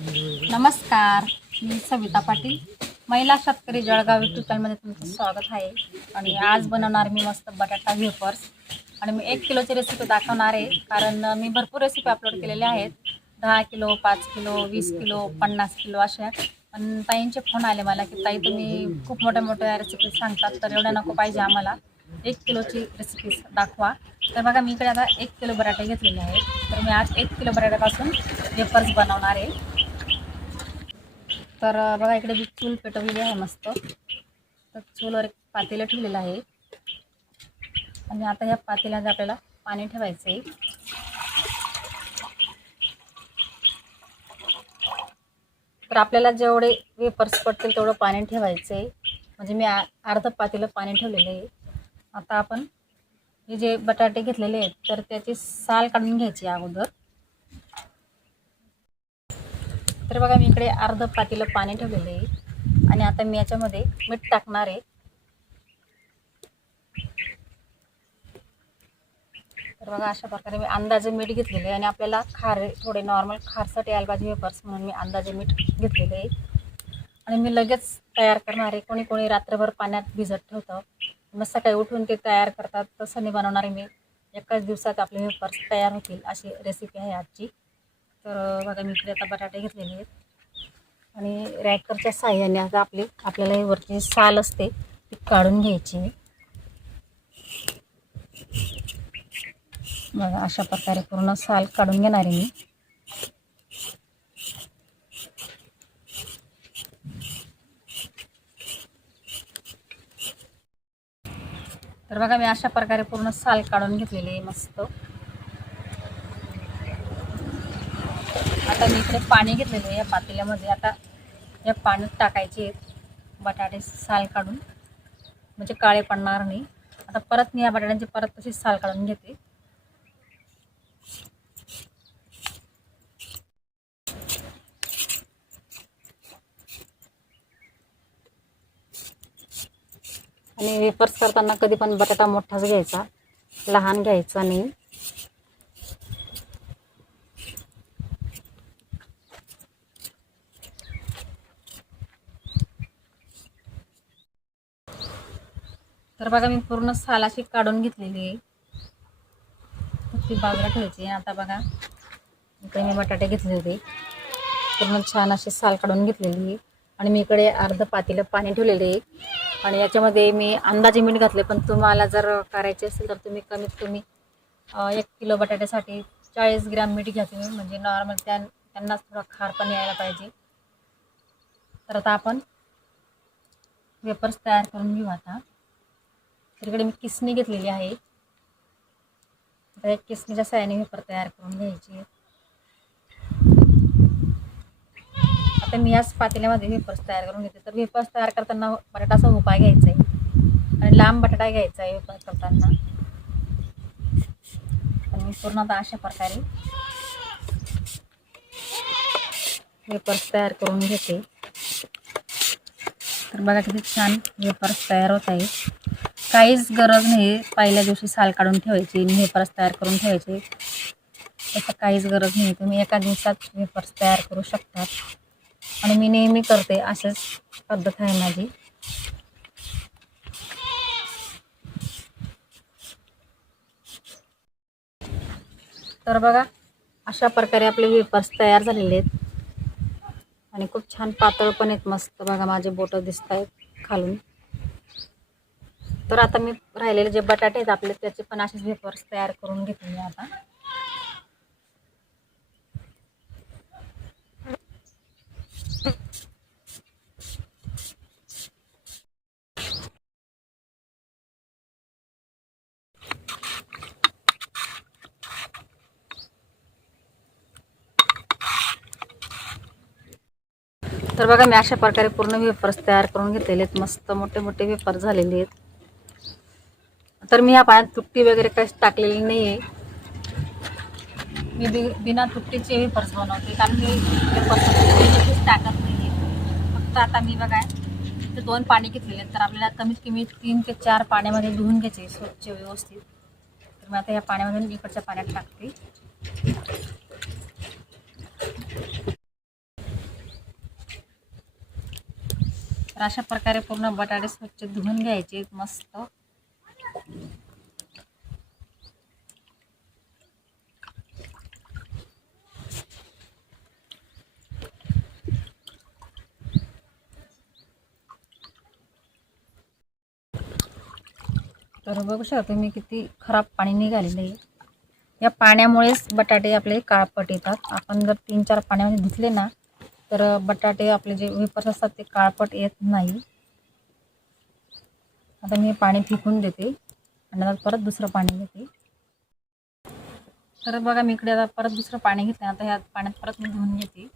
नमस्कार मी सविता पाटील. महिला शेतकरी जळगाव युट्यूब चॅनलमध्ये तुमचं स्वागत आहे. आणि आज बनवणार मी मस्त बटाटा व्हेफर्स आणि मी एक किलोची रेसिपी दाखवणार आहे कारण मी भरपूर रेसिपी अपलोड केलेल्या आहेत. दहा किलो पाच किलो वीस किलो पन्नास किलो अशा. पण ताईंचे फोन आले मला की ताई तुम्ही खूप मोठ्या मोठ्या रेसिपी सांगतात तर एवढ्या नको पाहिजे आम्हाला. एक किलोची रेसिपी दाखवा. तर बघा मी इकडे आता एक किलो बटाटे घेतलेले आहेत. तर मी आज एक किलो बटाट्यापासून वेफर्स बनवणार आहे. तर बघा इकडे मी चूल पेटवलेली आहे मस्त. तर चूलवर एक पातेलं ठेवलेलं आहे. आणि आता ह्या पातेल्यात आपल्याला पाणी ठेवायचं आहे तर आपल्याला जेवढे वेपर्स पडतील तेवढं पाणी ठेवायचं आहे म्हणजे मी अर्ध पातेलं पाणी ठेवलेलं आहे. आता आपण हे जे बटाटे घेतलेले आहेत तर त्याची साल काढून घ्यायची अगोदर. तर बघा मी इकडे अर्ध पातीला पाणी ठेवलेलं आहे. आणि आता मी याच्यामध्ये मीठ टाकणार आहे. तर बघा अशा प्रकारे मी अंदाजे मीठ घेतलेलं आहे. आणि आपल्याला खार थोडे नॉर्मल खारसाठी यायला पाहिजे वेपर्स म्हणून मी अंदाजे मीठ घेतलेले आहे. आणि मी लगेच तयार करणार आहे. कोणी कोणी रात्रभर पाण्यात भिजत ठेवतं. मग सकाळी उठून ते तयार करतात. तसं नाही बनवणार मी. एकाच दिवसात आपले वेपर्स तयार होतील अशी रेसिपी आहे आजची. तर बघा मी इकडे आता बटाटे घेतलेले आहेत. आणि रॅकरच्या साह्याने आता आपली आपल्याला हे वरची साल असते ती काढून घ्यायची बघा अशा प्रकारे पूर्ण साल काढून घेणार आहे मी. तर बघा मी अशा प्रकारे पूर्ण साल काढून घेतलेली आहे मस्त. आता मी इकडे पाणी घेतलेलं आहे या पातेल्यामध्ये. आता या पाण्यात टाकायचे आहेत बटाटे साल काढून. म्हणजे काळे पडणार नाही. आता परत मी या बटाट्यांची परत तशीच साल काढून घेते. आणि वेपर्स करताना कधी पण बटाटा मोठाच घ्यायचा लहान घ्यायचा नाही. तर बघा मी पूर्ण साल अशी काढून घेतलेली आहे. ती बाजूला ठेवायची आता बघा इकडे मी बटाटे घेतले होते. पूर्ण छान अशी साल काढून घेतलेली आहे. आणि मी इकडे अर्ध पातीला पाणी ठेवलेले आहे. आणि याच्यामध्ये मी अंदाजे मीठ घातले पण तुम्हाला जर करायचे असेल तर तुम्ही कमीत कमी एक किलो बटाट्यासाठी चाळीस ग्रॅम मीठ घ्या तुम्ही. म्हणजे नॉर्मल त्या त्यांनाच थोडा खार पण यायला पाहिजे. तर आता आपण वेपर्स तयार करून घेऊ आता. तर इकडे मी किसणी घेतलेली आहे. आता एक किसणीच्या साह्याने पेपर तयार करून घ्यायची आता मी याच पातेल्यामध्ये वेपर्स तयार करून घेते. तर वेपर्स तयार करताना बटाटाचा उपाय घ्यायचा आहे आणि लांब बटाटा घ्यायचा आहे वेपर करताना. तर मी पूर्ण आता अशा प्रकारे वेपर्स तयार करून घेते. तर बघा किती छान वेपर्स तयार होत आहे. काहीच गरज नाही पहिल्या दिवशी साल काढून ठेवायची वेफर्स तयार करून ठेवायचे. त्याचं काहीच गरज नाही तुम्ही एका दिवसात वेफर्स तयार करू शकतात आणि मी नेहमी करते अशीच पद्धत आहे माझी. तर बघा अशा प्रकारे आपले वेपर्स तयार झालेले आहेत. आणि खूप छान पातळ पण आहेत मस्त बघा माझे बोटं दिसत आहेत खालून. तर आता मी राहिलेले जे बटाटे आहेत आपले त्याचे पण असेच वेपर्स तयार करून घेते मी आता. तर बघा मी अशा प्रकारे पूर्ण वेपर्स तयार करून घेतलेले आहेत. मस्त मोठे मोठे वेपर झालेले आहेत. तर मी ह्या पाण्यात तुट्टी वगैरे काहीच टाकलेली नाही आहे मी बि बिना तुट्टीचे हे पर्स बनवते. कारण मी पर्स टाकत नाही फक्त आता मी बघा ते दोन पाणी घेतलेले तर आपल्याला कमीत कमी तीन ते चार पाण्यामध्ये धुवून घ्यायचे स्वच्छ व्यवस्थित. तर मी आता या पाण्यामध्ये इकडच्या पाण्यात टाकते. तर अशा प्रकारे पूर्ण बटाटे स्वच्छ धुवून घ्यायचे मस्त. तर बघू शकते मी किती खराब पाणी निघालेलं आहे. या पाण्यामुळेच बटाटे आपले काळपट येतात. आपण जर तीन चार पाण्यामध्ये धुतले ना तर बटाटे आपले जे वेपर्स असतात ते काळपट येत नाही. आता मी पाणी फेकून देते आणि आता परत दुसरं पाणी घेते. तर बघा मी इकडे आता परत दुसरं पाणी घेतलं आता ह्या पाण्यात परत मी धुवून घेते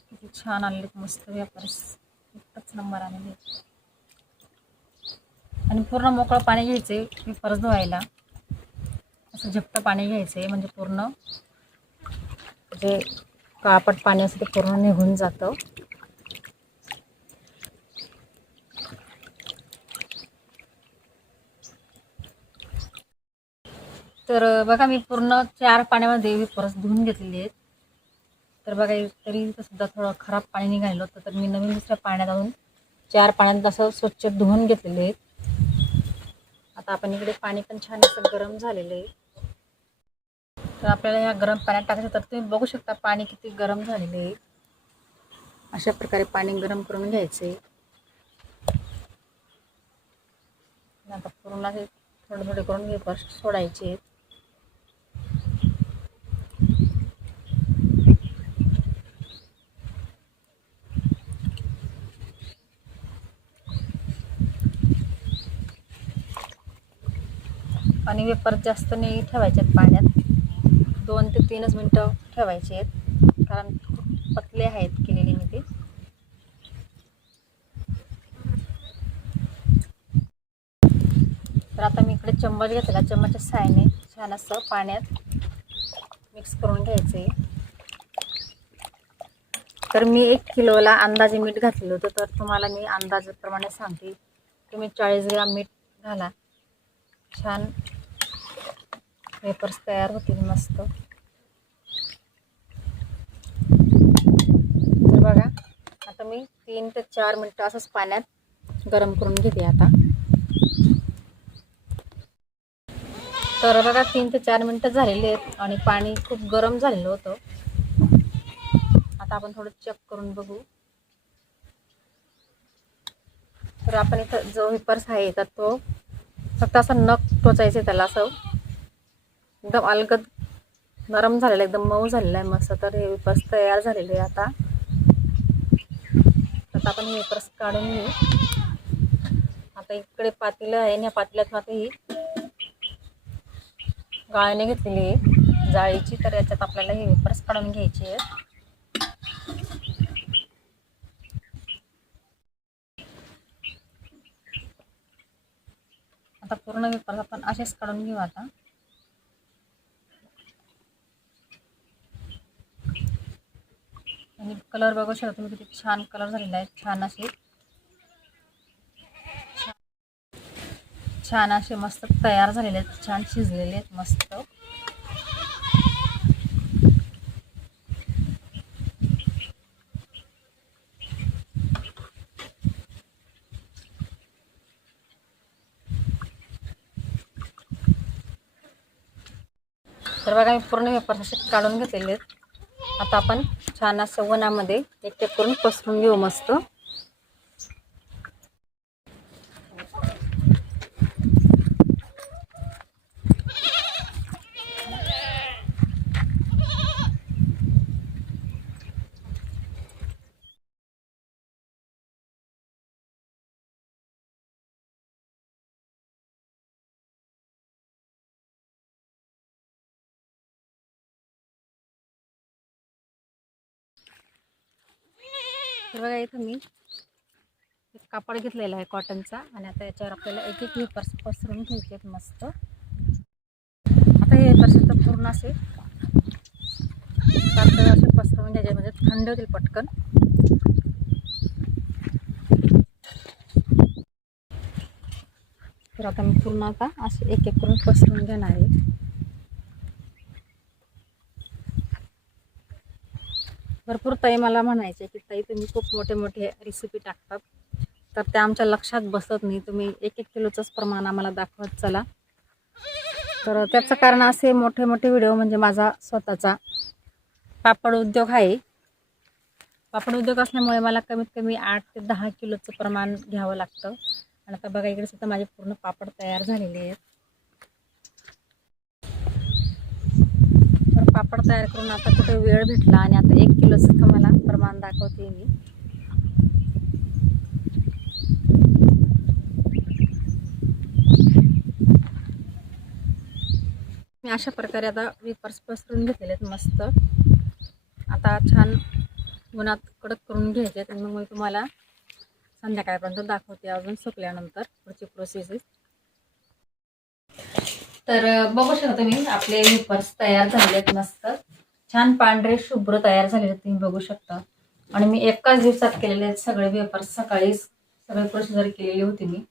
किती छान आलेले मस्त वेपर्स एकच नंबर आलेले आणि पूर्ण मोकळं पाणी घ्यायचे वेपर्स धुवायला. असं झपटं पाणी घ्यायचं म्हणजे पूर्ण. जे काळपट पाणी असं ते पूर्ण निघून जातं. तर बघा मी पूर्ण चार पाण्यामध्ये परस धुवून घेतलेली आहेत. तर बघा तरी इथं सुद्धा थोडं खराब पाणी निघालेलं होतं तर मी नवीन दुसऱ्या पाण्यात आणून चार पाण्यात असं स्वच्छ धुवून घेतलेले आहेत. आता आपण इकडे पाणी पण छान असं गरम झालेलं आहे. तर आपल्याला ह्या गरम पाण्यात टाकायचं तर तुम्ही बघू शकता पाणी किती गरम झालेलं आहे. अशा प्रकारे पाणी गरम करून घ्यायचे. आता पूर्ण थोडे थोडे करून वेपर्स सोडायचे आहेत. वेपर जास्त नाही ठेवायचे आहेत पाण्यात. दोन ते तीनच मिनटं ठेवायचे आहेत. कारण खूप पतले आहेत केलेले मी ते. तर आता मी इकडे चम्मच घेतला चम्मचच्या साहाय्याने छान असं पाण्यात मिक्स करून घ्यायचे. तर मी एक किलोला अंदाजे मीठ घातलेलं होतं. तर तुम्हाला मी अंदाजाप्रमाणे सांगते. तुम्ही चाळीस ग्राम मीठ घाला. छान पेपर्स तयार होतील मस्त. तर बघा आता मी तीन ते चार मिनटं असंच पाण्यात गरम करून घेते आता. तर बघा तीन ते चार मिनटं झालेली आहेत आणि पाणी खूप गरम झालेलं होतं. आता आपण थोडं चेक करून बघू. तर आपण इथं जो वेपर्स आहे तर तो फक्त असं नख टोचायचं त्याला असं. एकदम अलगद नरम झालेलं आहे एकदम मऊ झालेलं आहे मस्त. तर हे वेपर्स तयार झालेले आहे आता. आता आपण हे वेपर्स काढून घेऊ. आता इकडे पातेलं आहे आणि या पातेल्यात मात्र ही गाळ्याने घेतलेली आहे. जाळीची तर याच्यात आपल्याला हे वेपर्स काढून घ्यायचे आहेत. आता पूर्ण वेपर्स आपण असेच काढून घेऊ आता. आणि कलर बघू शकता तुम्ही किती छान कलर झालेला आहे. छान असे. छान असे मस्त तयार झालेले आहेत. छान शिजलेले आहेत मस्त. तर बघा मी पूर्ण पेपर असे काढून घेतलेले आहेत. आता आपण छान असं वनामध्ये एक एक करून पसरून घेऊ मस्त. तर बघा इथं मी एक कापड घेतलेला आहे कॉटनचा आणि आता याच्यावर आपल्याला एक एक वेपर्स पसरून घ्यायचे मस्त. आता हे वेपर्स तर पूर्ण असे असे पसरवून घ्यायचे म्हणजे थंड होतील पटकन. तर आता मी पूर्ण आता असे एक एक करून पसरून घेणार आहे. भरपूर ताई मला म्हणायचे की ताई तुम्ही खूप मोठे मोठे रेसिपी टाकतात. तर त्या आमच्या लक्षात बसत नाही. तुम्ही एक एक किलोचंच प्रमाण आम्हाला दाखवत चला. तर त्याचं कारण असे मोठे मोठे व्हिडिओ म्हणजे माझा स्वतःचा पापड उद्योग आहे. पापड उद्योग असल्यामुळे मला कमीत कमी आठ ते दहा किलोचं प्रमाण घ्यावं लागतं. आणि आता बघा इकडे सुद्धा माझे पूर्ण पापड तयार झालेले आहेत तर पापड तयार करून आता कुठे वेळ भेटला आणि आता एक किलोचं तुम्हाला प्रमाण दाखवते मी. मी अशा प्रकारे आता वेपर्स पसरून घेतलेले आहेत मस्त. आता छान उन्हात कडक करून घ्यायचे आणि मग मी तुम्हाला संध्याकाळपर्यंत दाखवते अजून सुकल्यानंतर पुढची प्रोसेस तर बघू शकता तुम्ही आपले वेपर्स तयार झालेत मस्त. छान पांढरे शुभ्र तयार झालेले तुम्ही बघू शकता. आणि मी एकाच दिवसात केलेले आहेत सगळे वेपर्स सकाळीच सगळे प्रोसिजर केलेली होती मी.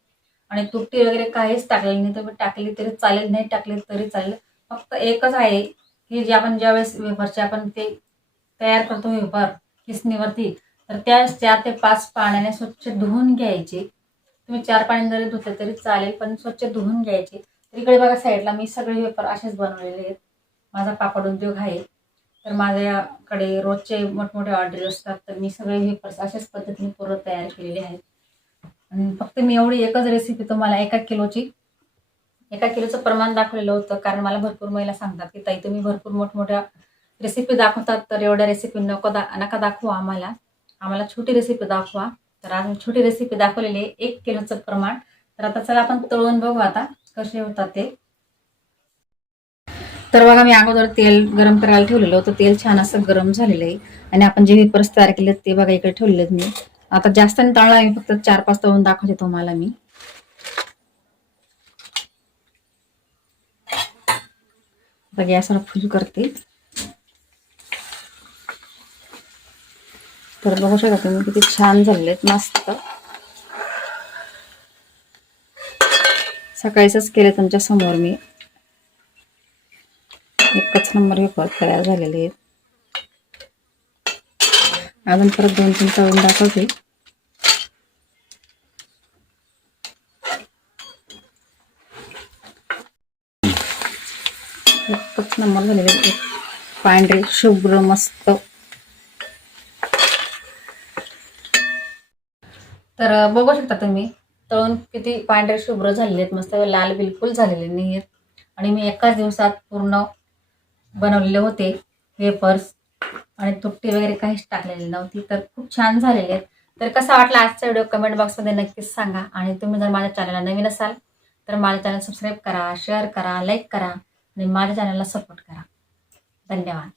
आणि तुटी वगैरे काहीच टाकलेली नाही तुम्ही टाकली तरी चालेल नाही टाकली तरी चालेल. फक्त एकच आहे की जे आपण ज्यावेळेस वेफरचे आपण ते तयार करतो वेफर किसणीवरती तर त्या चार ते पाच पाण्याने स्वच्छ धुवून घ्यायचे. तुम्ही चार पाणी जरी धुतले तरी चालेल पण स्वच्छ धुवून घ्यायचे. इकडे बघा साईडला मी सगळे पेपर असेच बनवलेले आहेत. माझा पापड उद्योग आहे. तर माझ्याकडे रोजचे मोठमोठे ऑर्डर असतात. तर मी सगळे वेफर्स अशाच पद्धतीने पूर्ण तयार केलेले आहेत. आणि फक्त मी एवढी एकच रेसिपी तुम्हाला एका किलोची एका किलोचं प्रमाण दाखवलेलं होतं. कारण मला भरपूर महिला सांगतात की ताई तुम्ही भरपूर मोठमोठ्या रेसिपी दाखवतात तर एवढ्या रेसिपी नको दा नका दाखवा आम्हाला. आम्हाला छोटी रेसिपी दाखवा. तर आज मी छोटी रेसिपी दाखवलेली आहे. एक किलोचं प्रमाण. तर आता चला आपण तळून बघू आता. कसे होतात ते? तर बघा मी अगोदर तेल गरम करायला ठेवलेलं होतं. तेल छान असं गरम झालेलं आहे. आणि आपण जे वेपर्स तयार केले ते बघा इकडे ठेवलेले मी. आता जास्त तळला मी फक्त चार पाच तळून दाखवते तुम्हाला मी. आता गॅसवर फुल करते. तर बघू शकता तुम्ही किती छान झालेले आहेत. मस्त. सकाळीच केले तुमच्यासमोर मी. एकच नंबर पेपर तयार झालेले आहेत. अजून परत दोन तीन तळून दाखवते एकच नंबर झालेले पांढरे शुभ्र मस्त. तर बघू शकता तुम्ही तळून किती पांढरे शुभ्र झालेले आहेत मस्त लाल बिलकुल झालेले नाही आहेत आणि मी एकाच दिवसात पूर्ण बनवलेले होते वेपर्स आणि तुट्टी वगैरे काहीच टाकलेली नव्हती तर खूप छान झालेले आहेत. तर कसा वाटला आजचा व्हिडिओ कमेंट बॉक्समध्ये नक्कीच सांगा. आणि तुम्ही जर माझ्या चॅनलला नवीन असाल तर माझ्या चॅनल सबस्क्राईब करा शेअर करा लाईक करा आणि माझ्या चॅनलला सपोर्ट करा. धन्यवाद.